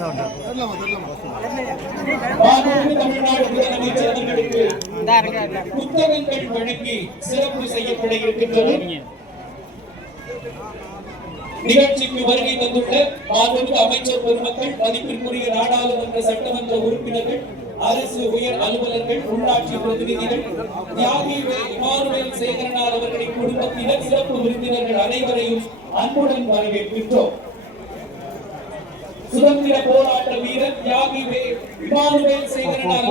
தமிழ்நாடு முதலமைச்சர் அவர்களுக்கு புத்தகங்கள் வழங்கி சிறப்பு செய்யப்பட இருக்கின்றது. நிகழ்ச்சிக்கு வருகை தந்துள்ள மாண்புமிகு அமைச்சர் பெருமக்கள், மதிப்பிற்குரிய நாடாளுமன்ற சட்டமன்ற உறுப்பினர்கள், அரசு உயர் அலுவலர்கள், உள்ளாட்சி பிரதிநிதிகள், தியாகி இமானுவேல் சேகரனார் அவர்களின் குடும்பத்தினர், சிறப்பு விருந்தினர்கள் அனைவரையும் அன்புடன் வரவேற்கின்றோம். சுதந்திர போராட்ட வீரர் தியாகி இமானுவேல் சேகரனார்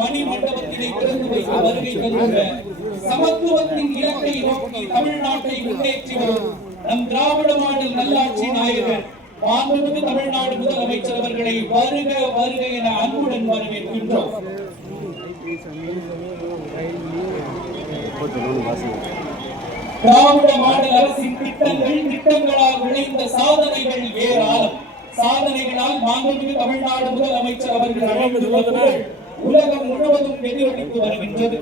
மணி மண்டபத்தினை திறந்து வைத்து வருகை தந்துள்ள சமத்துவத்தின் இலக்கை நோக்கி தமிழ்நாட்டை முன்னேற்றி வரும் நம் திராவிட மாடல் நல்லாட்சி நாயகர் மாண்புமிகு தமிழ்நாடு முதலமைச்சர் அவர்களை வருக வருக என அன்புடன் வரவேற்கின்றோம். திராவிட மாடல் அரசின் திட்டங்களால் விளைந்த சாதனைகள் ஏராளம். சாதனைகளால் மாண்புமிகு தமிழ்நாடு முதலமைச்சர் அவர்கள் அழைத்துள்ள புகழ் உலகம் முழுவதும் எதிரொலித்து வருகின்றது.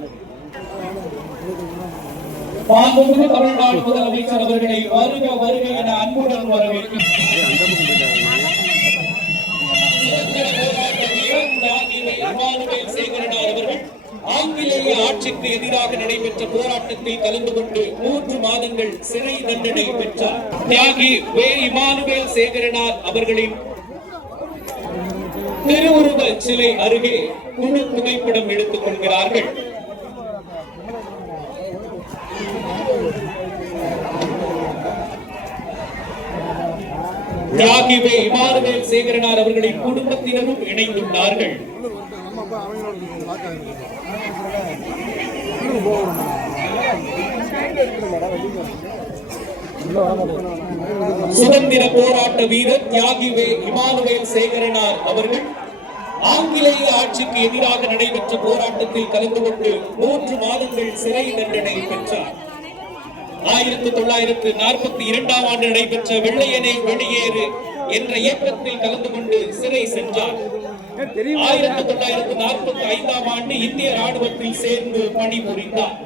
மாண்புமிகு தமிழ்நாடு முதலமைச்சர் அவர்களை வருக வருக என அன்புடன் வரவேற்கின்றோம். ஆங்கிலேய ஆட்சிக்கு எதிராக நடைபெற்ற போராட்டத்தில் கலந்து கொண்டு 3 மாதங்கள் சிறை தண்டனை பெற்றார். தியாகி வே இமானுவேல் சேகரனார் அவர்களின் திருவுருவ சிலை அருகே குழு புகைப்படம் எடுத்துக் கொள்கிறார்கள். தியாகி வே இமானுவேல் சேகரனார் அவர்களின் குடும்பத்தினரும் இணைந்துள்ளார்கள். சுதந்திர போராட்ட வீரர் தியாகி வே இமானுவேல் சேகரனார் அவர்கள் ஆங்கிலேய ஆட்சிக்கு எதிராக நடைபெற்ற போராட்டத்தில் கலந்து கொண்டு 3 மாதங்கள் சிறை தண்டனை பெற்றார். 1942ஆம் ஆண்டு நடைபெற்ற வெள்ளையனே வெளியேறு என்ற இயக்கத்தில் கலந்து கொண்டு சிறை சென்றார். 1945ஆம் ஆண்டு இந்திய ராணுவத்தில் சேர்ந்து பணிபுரிந்தார்.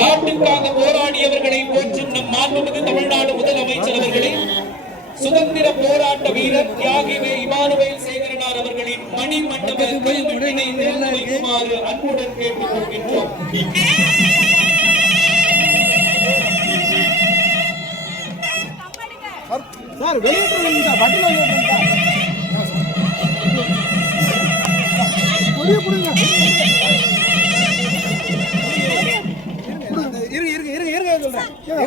நாட்டுக்காக போராடியவர்களை போற்றும் நம் மாண்புமிகு தமிழ்நாடு முதலமைச்சர் அவர்களை சுதந்திர போராட்ட வீரர் தியாகி வே இமானுவேல் சேகரனார் அவர்களின் மணி மண்டப கல்வெட்டினை திறந்து வைக்குமாறு அன்புடன் கேட்டுக் கொள்கின்றோம். சார் வெளியிட்டு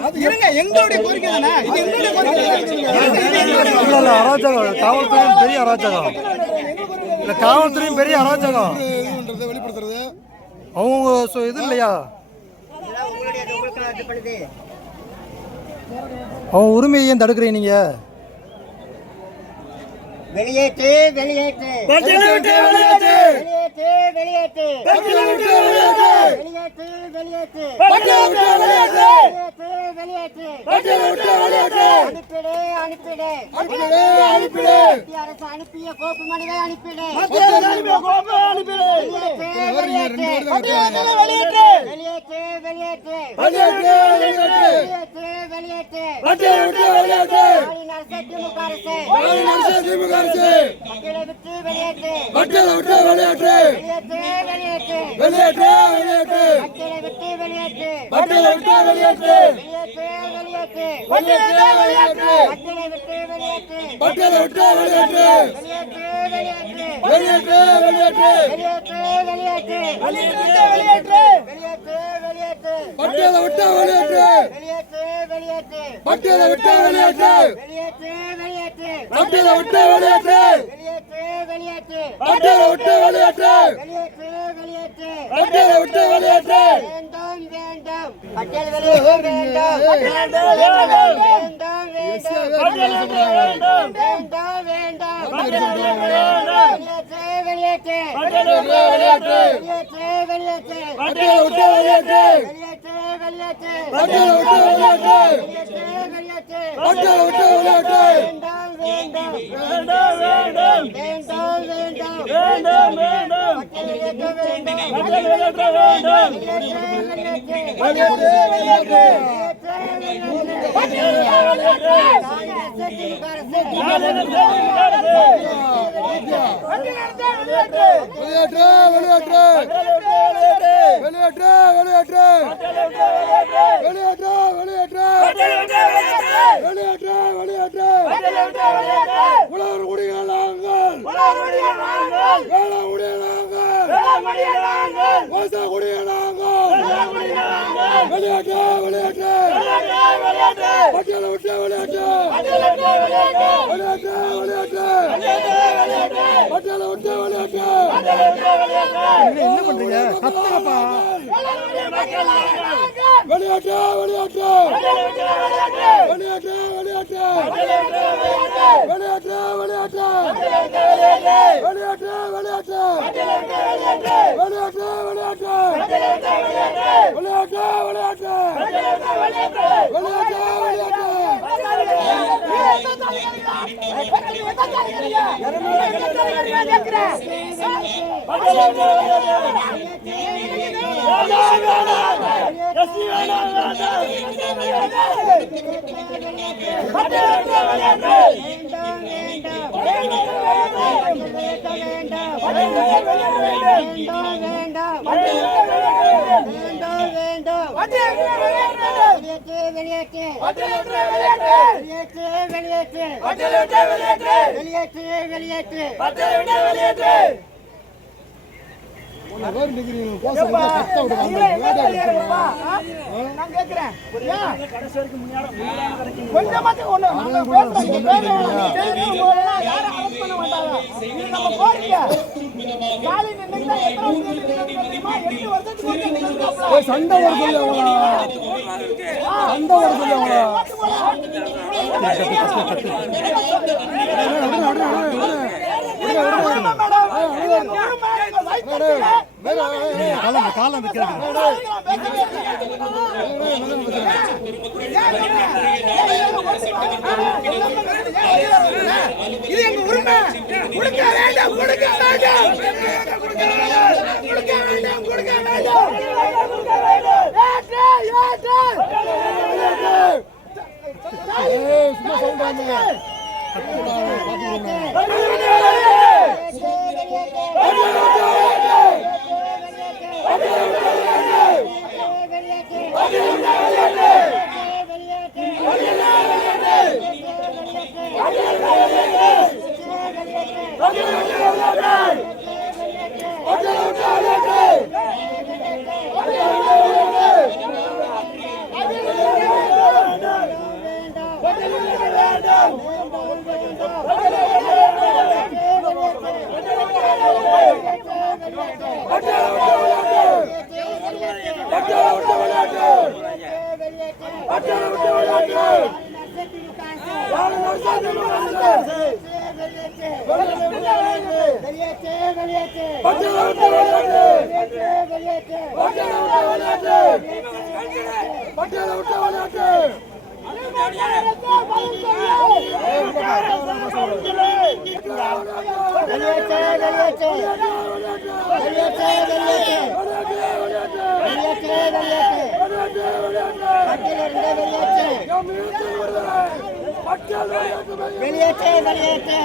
பட்டியல் எங்களுடைய கோரிக்கை தானே இது. எங்களுடைய கோரிக்கை அராஜகம், காவல்துறையும் பெரிய அராஜகம், இல்ல காவல்துறையும் பெரிய அராஜகம் வெளிப்படுத்துறது அவங்க இது இல்லையா, அவன் உரிமையை ஏன் தடுக்கிறீங்க நீங்க? வெளியேற்று வெளியேற்று வெளியேற்று வெளியேற்று வெளியேற்று வெளியேற்று வெளியேற்று அனுப்பிடு அனுப்பிடு அனுப்பிடு அரசு அனுப்பிய கோப்பு மனுவை அனுப்பிடு வெளியேற்று வெளியேற்று வெளியேற்று வெளியேற்று திமுக அரசு பட்டியலை விட்டு வெளியேற்று பட்டியலை விட்டு வெளியேற்று வெளியேற்று வெளியேற்று வெளியேற்று பட்டியலை விட்டு வெளியேற்று பட்டியலை விட்டு வெளியேற்று வெளியேற்று வெளியேற்று வெளியேற்று பட்டியலை விட்டு வெளியேற்று பட்டியலை விட்டு வெளியேற்று வெளியேற்று வெளியேற்று வெளியேற்று வெளியேற்று வெளியேற்று வெளியேற்று வெளியேற்று பட்டியலை விட்டு வெளியேற்று வெளியேற்று வெளியேற்று பட்டியலை விட்டு வெளியேற்று வெளியேற்று வெளியேற்று பட்டியலை விட்டு வெளியேற்று வெளியேற்று வெளியேற்று பட்டியலை விட்டு வெளியேற்று வெளியேற்று வெளியேற்று பட்டியலை விட்டு வெளியேற்று வேண்டும் வேண்டும் பட்டியல் வெளியேற்ற வேண்டும் வேண்டும் வேண்டும் பட்டியல் விட்டு வேண்டும் வேண்டும் வேண்டும் பட்டியல் வெளியேற்று வெளியேற்று பட்டியல் விட்டு வெளியேற்று வெளியேற்று பட்டியல் விட்டு வெளியேற்று வெளியேற்று வெளியேற்று பட்டியல் விட்டு வெளியேற்று வெளியேற்று பட்டியல் விட்டு வெளியேற்று வேண்டும் வேண்டும் வேண்டும் வேண்டும் வேண்டும் வேண்டும் வேண்டும் பட்டியல் வெளியேற்ற வேண்டும் பட்டியல் வெளியேற்ற வேண்டும் வெளியேற்று வெளியேற்று வெளியேற்று பட்டியல் வெளியேற்று என்ன பண்றீங்க? கத்துங்கப்பா. விளையாட்டு விளையாட்டு விளையாட்டு விளையாட்டு விளையாட்டு விளையாட்டு விளையாட்டு விளையாட்டு விளையாட்டு விளையாட்டு விளையாட்டு விளையாட்டு சண்டை வர காலம் இது எங்க உரிமை. கொடுக்க வேண்டாம், கொடுக்க வேண்டாம், கொடுக்க வேண்டாம், கொடுக்க வேண்டாம், கொடுக்க வேண்டாம். சும்மா சொல்றாங்க. வெளியேற்று வெளியேற்று